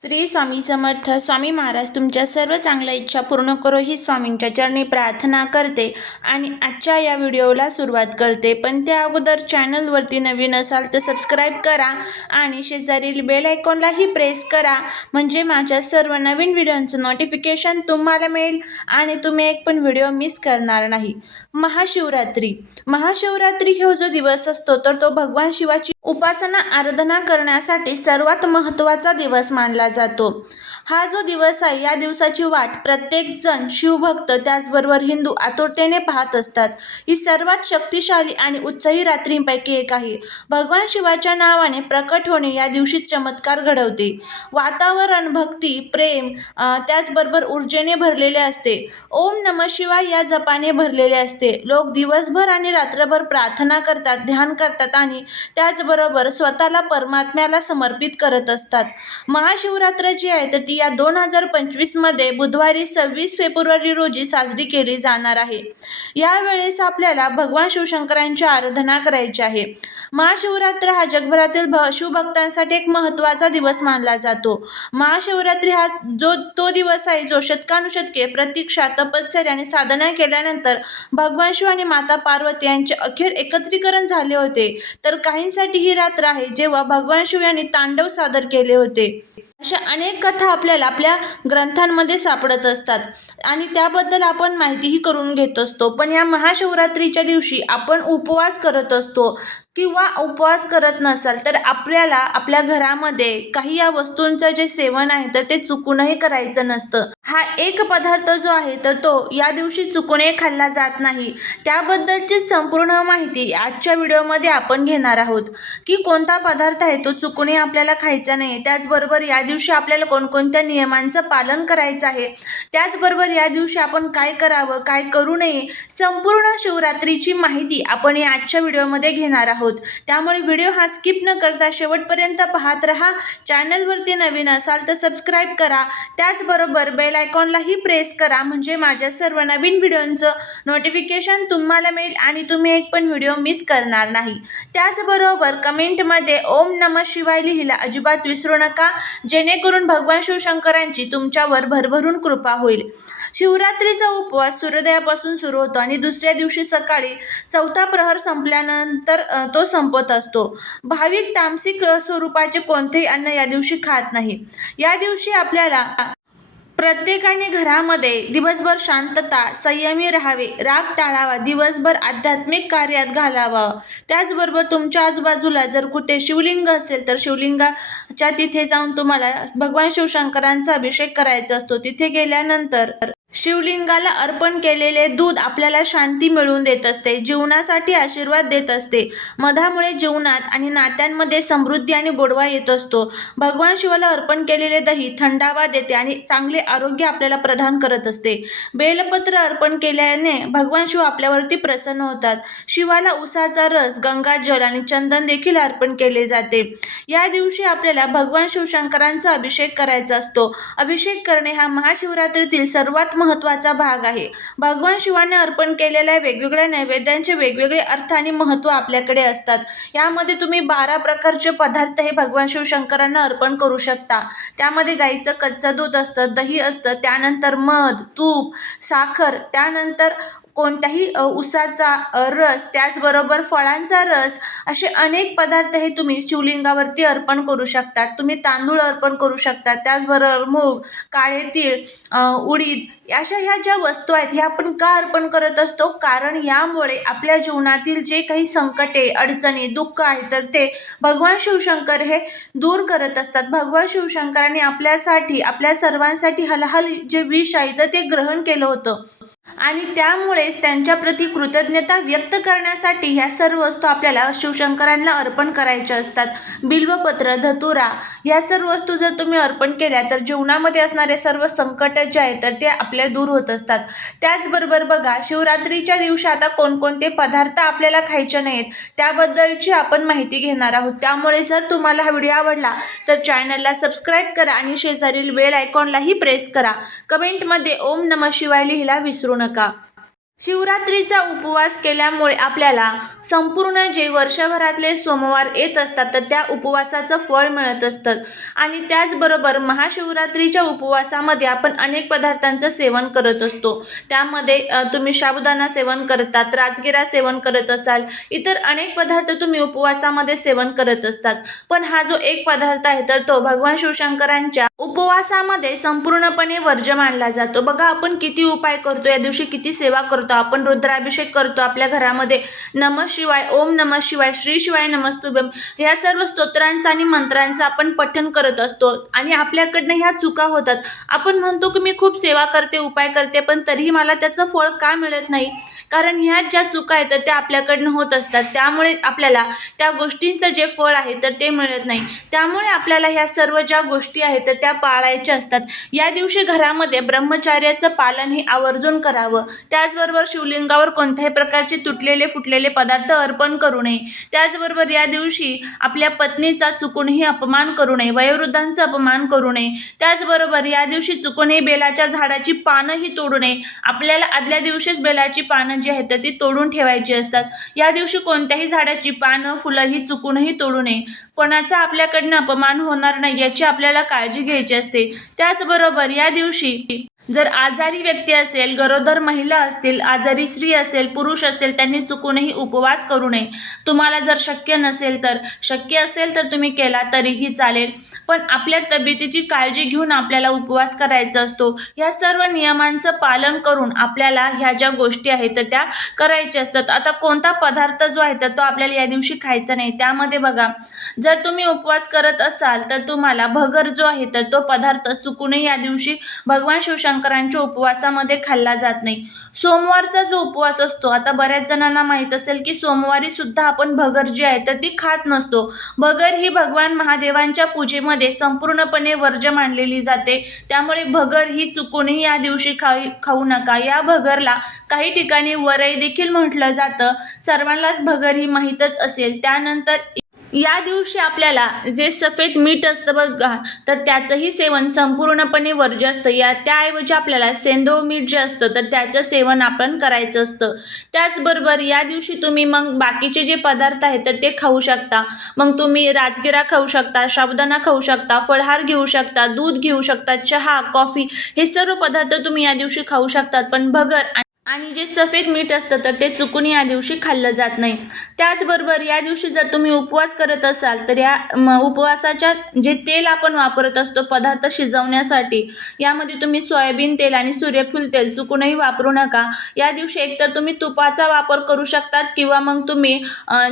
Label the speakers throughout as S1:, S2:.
S1: श्री स्वामी समर्थ स्वामी महाराज तुमच्या सर्व चांगल्या इच्छा पूर्ण करो ही स्वामींच्या चरणी प्रार्थना करते आणि आजच्या या व्हिडिओला सुरुवात करते. पण त्या अगोदर चॅनलवरती नवीन असाल तर सबस्क्राईब करा आणि शेजारील बेल आयकॉनलाही प्रेस करा. म्हणजे माझ्या सर्व नवीन व्हिडिओंचं नोटिफिकेशन तुम्हाला मिळेल आणि तुम्ही एक पण व्हिडिओ मिस करणार नाही. महाशिवरात्री. महाशिवरात्री हा जो दिवस असतो तर तो भगवान शिवाची उपासना आराधना करण्यासाठी सर्वात महत्त्वाचा दिवस मानला जातो. हा जो दिवस आहे या दिवसाची वाट प्रत्येकजण शिवभक्त त्याचबरोबर हिंदू आतुरतेने पाहत असतात. ही सर्वात शक्तिशाली आणि उत्साही रात्रींपैकी एक आहे. भगवान शिवाच्या नावाने प्रकट होणे या दिवशी चमत्कार घडवते. वातावरण भक्ती प्रेम त्याचबरोबर ऊर्जेने भरलेले असते. ओम नम शिवाय या जपाने भरलेले असते. लोक दिवसभर आणि रात्रभर प्रार्थना करतात ध्यान करतात आणि त्याचबरोबर स्वतःला परमात्म्याला समर्पित करत असतात. महाशिव जी आहे तर ती या दोन हजार पंचवीसमध्ये बुधवारी सव्वीस फेब्रुवारी रोजी साजरी केली जाणार आहे. यावेळेस आपल्याला भगवान शिवशंकरांची आराधना करायची आहे. महाशिवरात्र हा जगभरातील भ शिवभक्तांसाठी एक महत्त्वाचा दिवस मानला जातो. महाशिवरात्री हा जो तो दिवस आहे जो शतकानुशतके प्रतीक्षा तपश्चर्या आणि साधना केल्यानंतर भगवान शिव आणि माता पार्वती यांचे अखेर एकत्रीकरण झाले होते. तर काहींसाठी ही रात्र आहे जेव्हा भगवान शिव यांनी तांडव सादर केले होते. अशा अनेक कथा आपल्याला आपल्या ग्रंथांमध्ये सापडत असतात. आणि त्याबद्दल आपण माहितीही करून घेत असतो. पण या महाशिवरात्रीच्या दिवशी आपण उपवास करत असतो. किंवा उपवास करत नसाल तर आपल्याला आपल्या घरामध्ये काही या वस्तूंचं जे सेवन आहे तर ते चुकूनही करायचं नसतं. हा एक पदार्थ जो आहे तर तो या दिवशी चुकूनही खाल्ला जात नाही. त्याबद्दलची संपूर्ण माहिती आजच्या व्हिडिओमध्ये आपण घेणार आहोत. की कोणता पदार्थ आहे तो चुकूनही आपल्याला खायचा नाही. त्याचबरोबर या दिवशी आपल्याला कोणकोणत्या नियमांचं पालन करायचं आहे त्याचबरोबर या दिवशी आपण काय करावं काय करू नये संपूर्ण शिवरात्रीची माहिती आपण या आजच्या व्हिडिओमध्ये घेणार आहोत. त्यामुळे व्हिडिओ हा स्किप न करता शेवटपर्यंत पाहत राहा. चॅनलवरती नवीन असाल तर सबस्क्राईब करा. त्याचबरोबर बेल आयकॉनलाही प्रेस करा. म्हणजे माझ्या सर्व नवीन व्हिडिओंचं नोटिफिकेशन तुम्हाला मिळेल आणि तुम्ही एक पण व्हिडिओ मिस करणार नाही. त्याचबरोबर कमेंटमध्ये ओम नम शिवाय लिहिला अजिबात विसरू नका. जेणेकरून भगवान शिवशंकरांची तुमच्यावर भरभरून कृपा होईल. शिवरात्रीचा उपवास सूर्योदयापासून सुरू होतो आणि दुसऱ्या दिवशी सकाळी चौथा प्रहर संपल्यानंतर तो संपत असतो. भाविक तामसिक स्वरूपाचे कोणतेही अन्न या दिवशी खात नाही. या दिवशी आपल्याला प्रत्येकाने घरामध्ये दिवसभर शांतता संयमी राहावे राग टाळावा दिवसभर आध्यात्मिक कार्यात घालावा. त्याचबरोबर तुमच्या आजूबाजूला जर कुठे शिवलिंग असेल तर शिवलिंगाच्या तिथे जाऊन तुम्हाला भगवान शिवशंकरांचा अभिषेक करायचा असतो. तिथे गेल्यानंतर शिवलिंगाला अर्पण केलेले दूध आपल्याला शांती मिळवून देत असते जीवनासाठी आशीर्वाद देत असते. मधामुळे जीवनात आणि नात्यांमध्ये समृद्धी आणि गोडवा येत असतो. भगवान शिवाला अर्पण केलेले दही थंडावा देते आणि चांगले आरोग्य आपल्याला प्रदान करत असते. बेलपत्र अर्पण केल्याने भगवान शिव आपल्यावरती प्रसन्न होतात. शिवाला उसाचा रस गंगाजल आणि चंदन देखील अर्पण केले जाते. या दिवशी आपल्याला भगवान शिवशंकरांचा अभिषेक करायचा असतो. अभिषेक करणे हा महाशिवरात्रीतील सर्वात महत्त्वाचा भाग आहे. भगवान शिवाने अर्पण केलेल्या वेगवेगळ्या नैवेद्यांचे वेगवेगळे अर्थ आणि महत्त्व आपल्याकडे असतात. यामध्ये तुम्ही बारा प्रकारचे पदार्थ हे भगवान शिवशंकरांना अर्पण करू शकता. त्यामध्ये गाईचं कच्चं दूध असतं दही असतं त्यानंतर मध तूप साखर त्यानंतर कोणत्याही उसाचा रस त्याचबरोबर फळांचा रस असे अनेक पदार्थ हे तुम्ही शिवलिंगावरती अर्पण करू शकता तुम्ही तांदूळ अर्पण करू शकता. त्याचबरोबर मूग काळे तीळ उडीद अशा ह्या ज्या वस्तू आहेत ह्या आपण का अर्पण करत असतो? कारण यामुळे आपल्या जीवनातील जे काही संकटे अडचणी दुःख आहे तर ते भगवान शिवशंकर हे दूर करत असतात. भगवान शिवशंकरांनी आपल्यासाठी आपल्या सर्वांसाठी हलहल जे विष आहे तर ते ग्रहण केलं होतं. आणि त्यामुळेच त्यांच्याप्रती कृतज्ञता व्यक्त करण्यासाठी ह्या सर्व वस्तू आपल्याला शिवशंकरांना अर्पण करायच्या असतात. बिल्वपत्र धतुरा ह्या सर्व वस्तू जर तुम्ही अर्पण केल्या तर जीवनामध्ये असणारे सर्व संकट जे आहेत तर ते आपल्या दूर होत असतात. त्याचबरोबर बघा शिवरात्रीच्या दिवशी आता कोणकोणते पदार्थ आपल्याला खायचे नाहीत त्याबद्दलची आपण माहिती घेणार आहोत. त्यामुळे जर तुम्हाला हा व्हिडिओ आवडला तर चॅनलला सबस्क्राईब करा आणि शेजारील वेळ आयकॉनलाही प्रेस करा. कमेंटमध्ये ओम नम शिवाय लिहिला विसरू नका. शिवरात्रीचा उपवास केल्यामुळे आपल्याला संपूर्ण जे वर्षभरातले सोमवार येत असतात तर त्या उपवासाचं फळ मिळत असतं. आणि त्याचबरोबर महाशिवरात्रीच्या उपवासामध्ये आपण अनेक पदार्थांचं सेवन करत असतो. त्यामध्ये तुम्ही साबुदाणा सेवन करतात राजगिरा सेवन करत असाल इतर अनेक पदार्थ तुम्ही उपवासामध्ये सेवन करत असतात. पण हा जो एक पदार्थ आहे तर तो भगवान शिवशंकरांच्या उपवासामध्ये संपूर्णपणे वर्ज्य मानला जातो. बघा आपण किती उपाय करतो या दिवशी किती सेवा करतो आपण रुद्राभिषेक करतो आपल्या घरामध्ये नम शिवाय ओम नम शिवाय श्री शिवाय नमस्तुभ्यम ह्या सर्व स्तोत्रांचं आणि मंत्रांचं आपण पठण करत असतो. आणि आपल्याकडनं ह्या चुका होतात. आपण म्हणतो की मी खूप सेवा करते उपाय करते पण तरीही मला त्याचं फळ का मिळत नाही? कारण ह्या ज्या चुका आहेत तर त्या आपल्याकडनं होत असतात. त्यामुळेच आपल्याला त्या गोष्टींचं जे फळ आहे तर ते मिळत नाही. त्यामुळे आपल्याला ह्या सर्व ज्या गोष्टी आहेत तर त्या पाळायच्या असतात. या दिवशी घरामध्ये ब्रह्मचार्याचं पालन हे आवर्जून करावं. त्याचबरोबर शिवलिंगावर कोणत्याही प्रकारचे तुटलेले फुटलेले पदार्थ अर्पण करू नये. त्याचबरोबर या दिवशी आपल्या पत्नीचा चुकूनही अपमान करू नये. वयोवृद्धांचा अपमान करू नये. त्याचबरोबर या दिवशी चुकूनही बेलाच्या झाडाची पानंही तोडू नये. आपल्याला आदल्या दिवशीच बेलाची पानं जी आहेत तर ती तोडून ठेवायची असतात. या दिवशी कोणत्याही झाडाची पानं फुलंही चुकूनही तोडू नये. कोणाचा आपल्याकडनं अपमान होणार नाही याची आपल्याला काळजी घ्यायची असते. त्याचबरोबर या दिवशी जर आजारी व्यक्ती असेल गरोदर महिला असतील आजारी स्त्री असेल पुरुष असेल त्यांनी चुकूनही उपवास करू नये. तुम्हाला जर शक्य नसेल तर शक्य असेल तर तुम्ही केला तरीही चालेल. पण आपल्या तब्येतीची काळजी घेऊन आपल्याला उपवास करायचा असतो. ह्या सर्व नियमांचं पालन करून आपल्याला ह्या ज्या गोष्टी आहेत तर त्या करायच्या असतात. आता कोणता पदार्थ जो आहे तर तो आपल्याला या दिवशी खायचा नाही. त्यामध्ये बघा जर तुम्ही उपवास करत असाल तर तुम्हाला भगर जो आहे तर तो पदार्थ चुकूनही या दिवशी भगवान शंकरांच्या उपवासामध्ये खाल्ला जात नाही. सोमवारचा जो उपवास असतो आता बऱ्याच जणांना माहीत असेल की सोमवारी सुद्धा आपण भगर जी आहे तर ती खात नसतो. भगर ही भगवान महादेवांच्या पूजेमध्ये संपूर्णपणे वर्ज मानलेली जाते. त्यामुळे भगर ही चुकूनही या दिवशी खाई खाऊ नका. या भगरला काही ठिकाणी वरई देखील म्हटलं जातं. सर्वांनाच भगर ही माहीतच असेल. त्यानंतर या दिवशी आपल्याला जे सफेद मीठ असतं बघा तर त्याचंही सेवन संपूर्णपणे वर्ज्य असतं. या त्याऐवजी आपल्याला सेंदो मीठ जे असतं तर त्याचं सेवन आपण करायचं असतं. त्याचबरोबर या दिवशी तुम्ही मग बाकीचे जे पदार्थ आहेत तर ते खाऊ शकता. मग तुम्ही राजगिरा खाऊ शकता साबुदाणा खाऊ शकता फळहार घेऊ शकता दूध घेऊ शकता चहा कॉफी हे सर्व पदार्थ तुम्ही या दिवशी खाऊ शकतात. पण भगर आणि जे सफेद मीठ असतं तर ते चुकून या दिवशी खाल्लं जात नाही. त्याचबरोबर या दिवशी जर तुम्ही उपवास करत असाल तर या म उपवासाच्या जे तेल आपण वापरत असतो पदार्थ शिजवण्यासाठी यामध्ये तुम्ही सोयाबीन तेल आणि सूर्यफूल तेल चुकूनही वापरू नका. या दिवशी एकतर तुम्ही तुपाचा वापर करू शकतात किंवा मग तुम्ही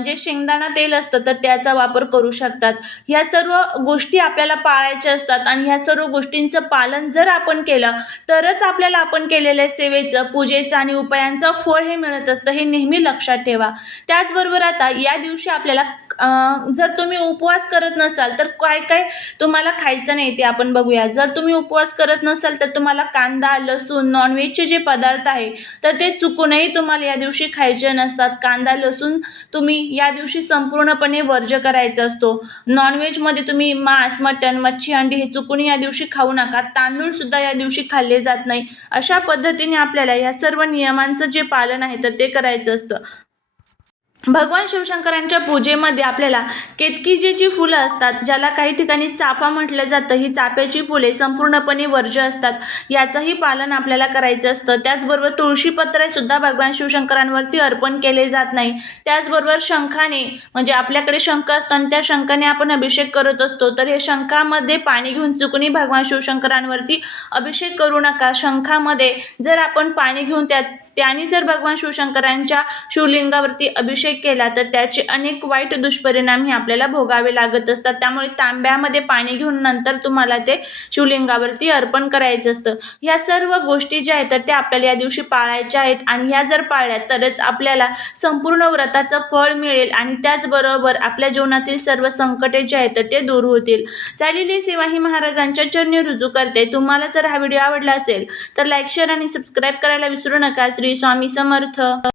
S1: जे शेंगदाणा तेल असतं तर त्याचा वापर करू शकतात. ह्या सर्व गोष्टी आपल्याला पाळायच्या असतात आणि ह्या सर्व गोष्टींचं पालन जर आपण केलं तरच आपल्याला आपण केलेल्या सेवेचं पूजेचं आणि उपायांचं फळ हे मिळत असतं हे नेहमी लक्षात ठेवा. त्याचबरोबर आता या दिवशी आपल्याला जर तुम्ही उपवास करत नसाल तर काय काय तुम्हाला खायचं नाही ते आपण बघूया. जर तुम्ही उपवास करत नसाल तर तुम्हाला कांदा लसूण नॉनव्हेजचे जे पदार्थ आहे तर ते चुकूनही तुम्हाला या दिवशी खायचे नसतात. कांदा लसूण तुम्ही या दिवशी संपूर्णपणे वर्ज्य करायचा असतो. नॉनव्हेजमध्ये तुम्ही मांस मटण मच्छी अंडी हे चुकून या दिवशी खाऊ नका. तांदूळसुद्धा या दिवशी खाल्ले जात नाही. अशा पद्धतीने आपल्याला या सर्व नियमांचं जे पालन आहे तर ते करायचं असतं. भगवान शिवशंकरांच्या पूजेमध्ये आपल्याला केतकी जी जी फुलं असतात ज्याला काही ठिकाणी चाफा म्हटलं जातं. ही चाफ्याची फुले संपूर्णपणे वर्ज्य असतात. याचंही पालन आपल्याला करायचं असतं. त्याचबरोबर तुळशीपत्रेसुद्धा भगवान शिवशंकरांवरती अर्पण केले जात नाही. त्याचबरोबर शंखाने म्हणजे आपल्याकडे शंख असतो आणि त्या शंखाने आपण अभिषेक करत असतो. तर हे शंखामध्ये पाणी घेऊन चुकूनही भगवान शिवशंकरांवरती अभिषेक करू नका. शंखामध्ये जर आपण पाणी घेऊन त्यात त्याने जर भगवान शिवशंकरांच्या शिवलिंगावरती अभिषेक केला तर त्याचे अनेक वाईट दुष्परिणाम हे आपल्याला भोगावे लागत असतात. त्यामुळे तांब्यामध्ये पाणी घेऊन नंतर तुम्हाला ते शिवलिंगावरती अर्पण करायचं असतं. ह्या सर्व गोष्टी ज्या आहेत तर त्या आपल्याला या दिवशी पाळायच्या आहेत. आणि ह्या जर पाळल्या तरच आपल्याला संपूर्ण व्रताचं फळ मिळेल आणि त्याचबरोबर आपल्या जीवनातील सर्व संकटे जे आहेत तर ते दूर होतील. झालेली सेवा ही महाराजांच्या चरणी रुजू करते. तुम्हाला जर हा व्हिडिओ आवडला असेल तर लाईक शेअर आणि सबस्क्राईब करायला विसरू नका. श्री श्री स्वामी समर्थ.